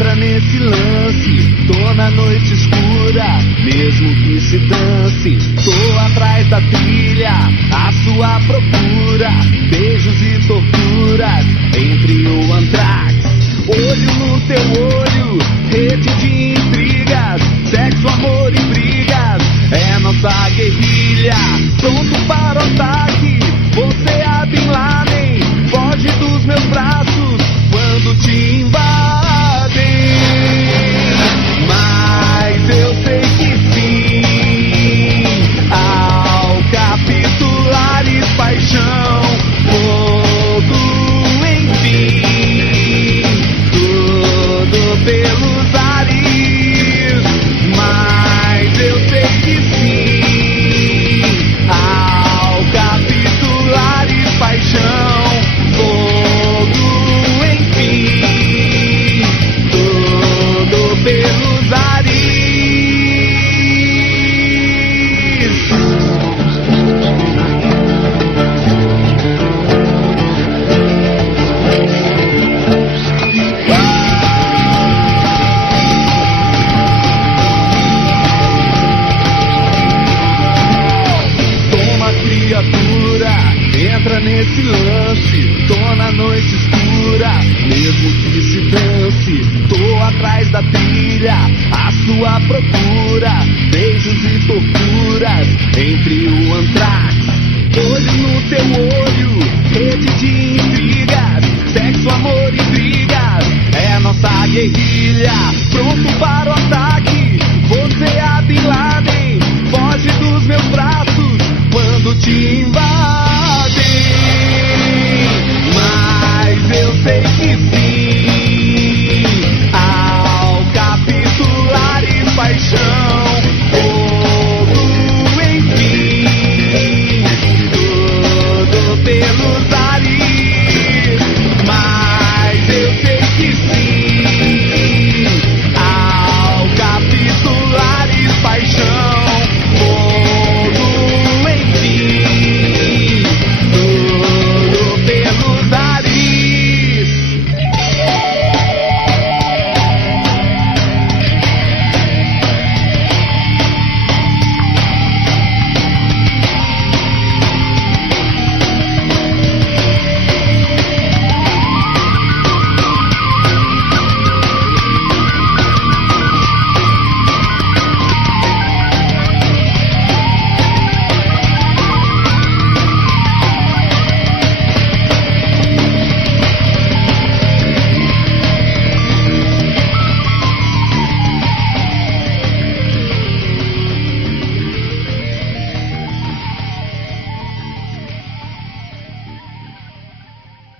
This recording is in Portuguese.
entra nesse lance. Tô na noite escura, mesmo que se dance. Tô atrás da trilha, à sua procura. Beijos e torturas entre o antrax. Olho no teu olho, rede de intrigas. Sexo, amor e brigas, é nossa guerrilha. Pronto para o ataque, você é Bin Laden. Foge dos meus braços quando te invadem. Mas eu sei que sim, ao capitulares paixão, fogo, enfim, tudo pelos ares. Mas eu sei que sim, ao capitulares paixão, fogo, enfim, tudo pelos ares. Toma, criatura, entra nesse lance. Tô na noite escura, mesmo que se dance. Tô atrás da trilha, à sua procura. Beijos e torturas entre o antrax. Olho no teu olho, rede de intrigas. Sexo, amor e brigas, é nossa guerrilha.